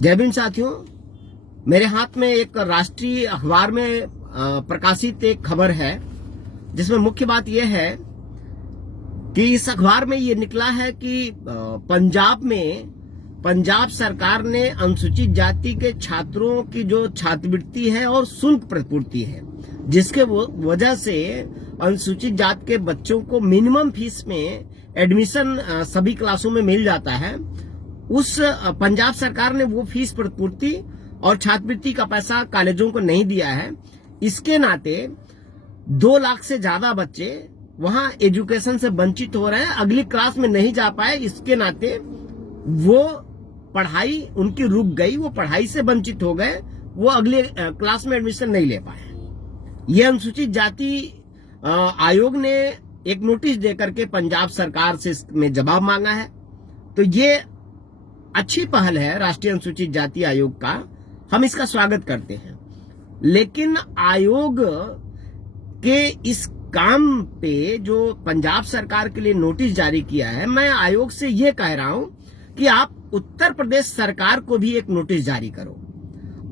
जय भीम साथियों, मेरे हाथ में एक राष्ट्रीय अखबार में प्रकाशित एक खबर है जिसमें मुख्य बात यह है कि इस अखबार में ये निकला है कि पंजाब सरकार ने अनुसूचित जाति के छात्रों की जो छात्रवृत्ति है और शुल्क प्रतिपूर्ति है, जिसके वजह से अनुसूचित जाति के बच्चों को मिनिमम फीस में एडमिशन सभी क्लासों में मिल जाता है। उस पंजाब सरकार ने वो फीस प्रतिपूर्ति और छात्रवृत्ति का पैसा कॉलेजों को नहीं दिया है। इसके नाते 2 लाख से ज्यादा बच्चे वहां एजुकेशन से वंचित हो रहे हैं, अगली क्लास में नहीं जा पाए। इसके नाते वो पढ़ाई उनकी रुक गई, वो पढ़ाई से वंचित हो गए, वो अगले क्लास में एडमिशन नहीं ले पाए। ये अनुसूचित जाति आयोग ने एक नोटिस देकर के पंजाब सरकार से में जवाब मांगा है। तो ये अच्छी पहल है राष्ट्रीय अनुसूचित जाति आयोग का, हम इसका स्वागत करते हैं। लेकिन आयोग के इस काम पे जो पंजाब सरकार के लिए नोटिस जारी किया है, मैं आयोग से ये कह रहा हूं कि आप उत्तर प्रदेश सरकार को भी एक नोटिस जारी करो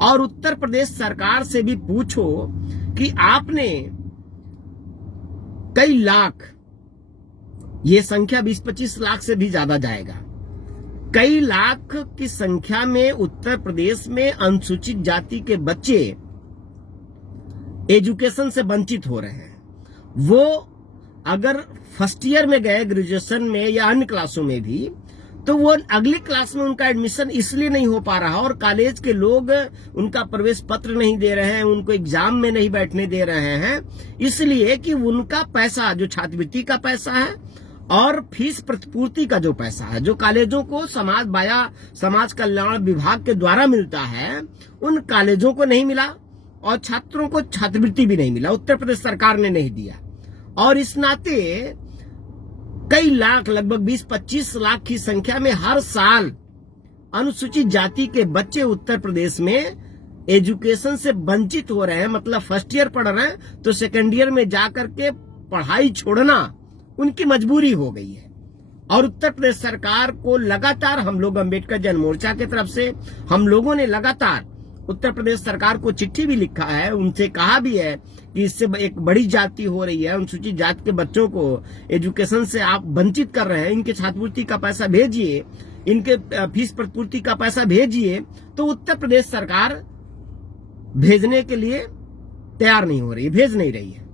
और उत्तर प्रदेश सरकार से भी पूछो कि आपने कई लाख, ये संख्या 20-25 लाख से भी ज्यादा जाएगा, कई लाख की संख्या में उत्तर प्रदेश में अनुसूचित जाति के बच्चे एजुकेशन से वंचित हो रहे हैं। वो अगर फर्स्ट ईयर में गए ग्रेजुएशन में या अन्य क्लासों में भी, तो वो अगली क्लास में उनका एडमिशन इसलिए नहीं हो पा रहा और कॉलेज के लोग उनका प्रवेश पत्र नहीं दे रहे हैं, उनको एग्जाम में नहीं बैठने दे रहे हैं, इसलिए कि उनका पैसा जो छात्रवृत्ति का पैसा है और फीस प्रतिपूर्ति का जो पैसा है, जो कॉलेजों को समाज कल्याण विभाग के द्वारा मिलता है, उन कॉलेजों को नहीं मिला और छात्रों को छात्रवृत्ति भी नहीं मिला, उत्तर प्रदेश सरकार ने नहीं दिया। और इस नाते कई लाख, लगभग 20-25 लाख की संख्या में हर साल अनुसूचित जाति के बच्चे उत्तर प्रदेश में एजुकेशन से वंचित हो रहे हैं। मतलब फर्स्ट ईयर पढ़ रहे हैं तो सेकेंड ईयर में जाकर के पढ़ाई छोड़ना उनकी मजबूरी हो गई है। और उत्तर प्रदेश सरकार को लगातार हम लोग अम्बेडकर जन मोर्चा की तरफ से हम लोगों ने लगातार उत्तर प्रदेश सरकार को चिट्ठी भी लिखा है, उनसे कहा भी है कि इससे एक बड़ी जाति हो रही है, अनुसूचित जाति के बच्चों को एजुकेशन से आप वंचित कर रहे हैं, इनके छात्रवृत्ति का पैसा भेजिए, इनके फीस प्रतिपूर्ति का पैसा भेजिए। तो उत्तर प्रदेश सरकार भेजने के लिए तैयार नहीं हो रही, भेज नहीं रही है।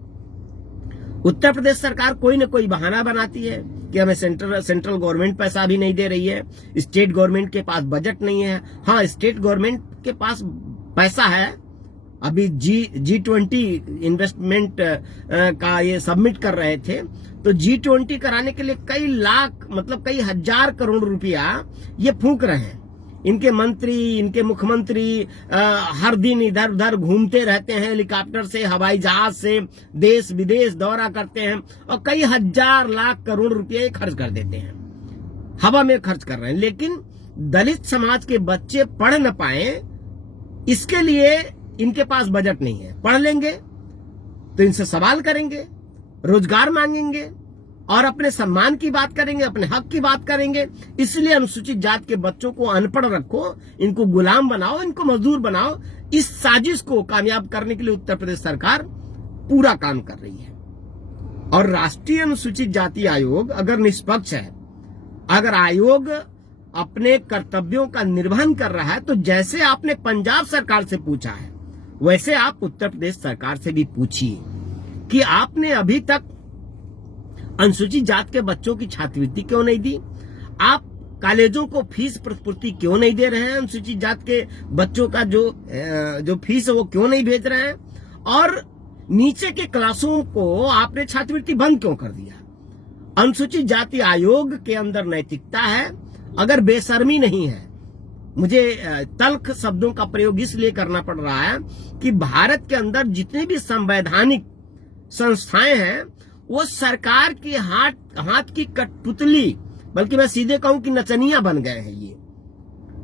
उत्तर प्रदेश सरकार कोई न कोई बहाना बनाती है कि हमें सेंट्रल गवर्नमेंट पैसा भी नहीं दे रही है, स्टेट गवर्नमेंट के पास बजट नहीं है। हाँ, स्टेट गवर्नमेंट के पास पैसा है, अभी G20 इन्वेस्टमेंट का ये सबमिट कर रहे थे, तो G20 कराने के लिए कई लाख, मतलब कई हजार करोड़ रुपया ये फूंक रहे हैं। इनके मंत्री, इनके मुख्यमंत्री हर दिन इधर उधर घूमते रहते हैं, हेलीकॉप्टर से, हवाई जहाज से देश विदेश दौरा करते हैं और कई हजार लाख करोड़ रुपये खर्च कर देते हैं, हवा में खर्च कर रहे हैं। लेकिन दलित समाज के बच्चे पढ़ न पाए, इसके लिए इनके पास बजट नहीं है। पढ़ लेंगे तो इनसे सवाल करेंगे, रोजगार मांगेंगे और अपने सम्मान की बात करेंगे, अपने हक की बात करेंगे। इसलिए अनुसूचित जाति के बच्चों को अनपढ़ रखो, इनको गुलाम बनाओ, इनको मजदूर बनाओ। इस साजिश को कामयाब करने के लिए उत्तर प्रदेश सरकार पूरा काम कर रही है। और राष्ट्रीय अनुसूचित जाति आयोग अगर निष्पक्ष है, अगर आयोग अपने कर्तव्यों का निर्वहन कर रहा है, तो जैसे आपने पंजाब सरकार से पूछा है, वैसे आप उत्तर प्रदेश सरकार से भी पूछिए कि आपने अभी तक अनुसूचित जाति के बच्चों की छात्रवृत्ति क्यों नहीं दी, आप कॉलेजों को फीस प्रतिपूर्ति क्यों नहीं दे रहे हैं, अनुसूचित जाति के बच्चों का जो फीस है वो क्यों नहीं भेज रहे हैं, और नीचे के क्लासों को आपने छात्रवृत्ति बंद क्यों कर दिया। अनुसूचित जाति आयोग के अंदर नैतिकता है, अगर बेशर्मी नहीं है। मुझे तल्ख शब्दों का प्रयोग इसलिए करना पड़ रहा है कि भारत के अंदर जितनी भी संवैधानिक संस्थाएं हैं वो सरकार के हाथ की कठपुतली, बल्कि मैं सीधे कहूं कि नचनियां बन गए हैं। ये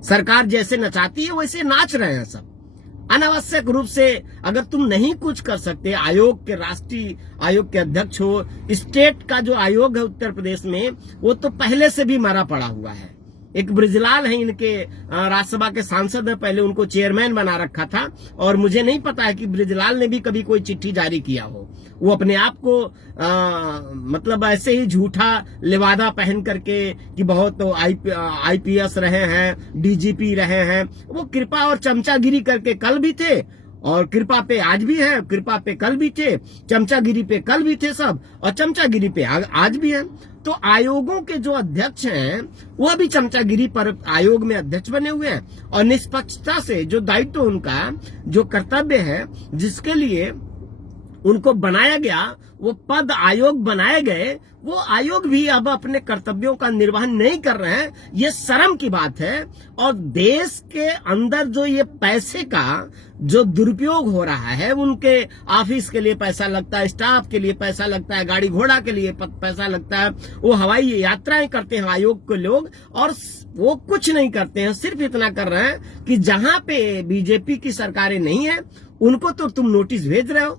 सरकार जैसे नचाती है वैसे नाच रहे हैं सब। अनावश्यक रूप से अगर तुम नहीं कुछ कर सकते, आयोग के राष्ट्रीय आयोग के अध्यक्ष हो, स्टेट का जो आयोग है उत्तर प्रदेश में, वो तो पहले से भी मरा पड़ा हुआ है। एक ब्रिजलाल है इनके राज्यसभा के सांसद है, पहले उनको चेयरमैन बना रखा था और मुझे नहीं पता है कि ब्रिजलाल ने भी कभी कोई चिट्ठी जारी किया हो। वो अपने आप को मतलब ऐसे ही झूठा लिवादा पहन करके कि बहुत तो आईपीएस रहे हैं, डीजीपी रहे हैं, वो कृपा और चमचागिरी करके कल भी थे और कृपा पे आज भी है, कृपा पे कल भी थे, चमचागिरी पे कल भी थे सब, और चमचागिरी पे आज भी है। तो आयोगों के जो अध्यक्ष हैं वह भी चमचागिरी पर आयोग में अध्यक्ष बने हुए हैं और निष्पक्षता से जो दायित्व उनका, जो कर्तव्य है, जिसके लिए उनको बनाया गया, वो पद आयोग बनाए गए, वो आयोग भी अब अपने कर्तव्यों का निर्वहन नहीं कर रहे हैं। ये शर्म की बात है। और देश के अंदर जो ये पैसे का जो दुरुपयोग हो रहा है, उनके ऑफिस के लिए पैसा लगता है, स्टाफ के लिए पैसा लगता है, गाड़ी घोड़ा के लिए पैसा लगता है, वो हवाई यात्राएं करते हैं आयोग के लोग, और वो कुछ नहीं करते हैं, सिर्फ इतना कर रहे हैं कि जहां पे बीजेपी की सरकारें नहीं है उनको तो तुम नोटिस भेज रहे हो,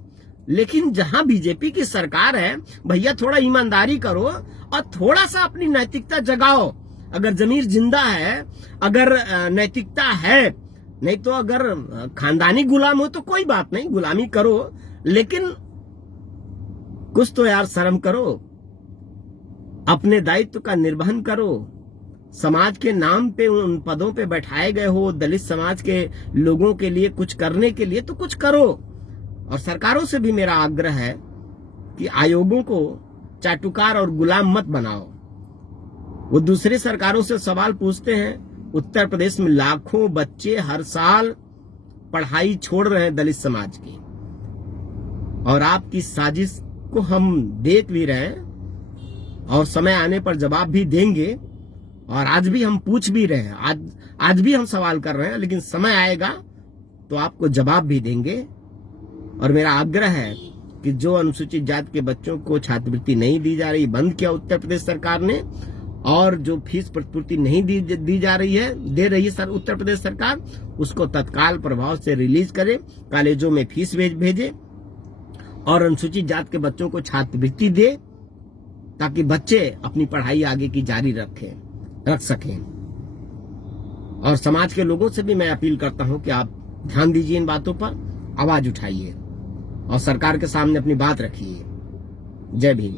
लेकिन जहां बीजेपी की सरकार है भैया थोड़ा ईमानदारी करो और थोड़ा सा अपनी नैतिकता जगाओ। अगर जमीर जिंदा है, अगर नैतिकता है, नहीं तो अगर खानदानी गुलाम हो तो कोई बात नहीं, गुलामी करो, लेकिन कुछ तो यार शर्म करो, अपने दायित्व का निर्वहन करो। समाज के नाम पे उन पदों पे बैठाए गए हो, दलित समाज के लोगों के लिए कुछ करने के लिए, तो कुछ करो। और सरकारों से भी मेरा आग्रह है कि आयोगों को चाटुकार और गुलाम मत बनाओ। वो दूसरे सरकारों से सवाल पूछते हैं। उत्तर प्रदेश में लाखों बच्चे हर साल पढ़ाई छोड़ रहे हैं दलित समाज की, और आपकी साजिश को हम देख भी रहे हैं और समय आने पर जवाब भी देंगे। और आज भी हम पूछ भी रहे हैं, आज भी हम सवाल कर रहे हैं, लेकिन समय आएगा तो आपको जवाब भी देंगे। और मेरा आग्रह है कि जो अनुसूचित जाति के बच्चों को छात्रवृत्ति नहीं दी जा रही, बंद किया उत्तर प्रदेश सरकार ने, और जो फीस प्रतिपूर्ति नहीं दी जा रही है, दे रही है उत्तर प्रदेश सरकार, उसको तत्काल प्रभाव से रिलीज करे, कॉलेजों में फीस भेजे और अनुसूचित जाति के बच्चों को छात्रवृत्ति दे, ताकि बच्चे अपनी पढ़ाई आगे की जारी रख सकें। और समाज के लोगों से भी मैं अपील करता हूं कि आप ध्यान दीजिए इन बातों पर, आवाज उठाइए और सरकार के सामने अपनी बात रखिए। जय भीम।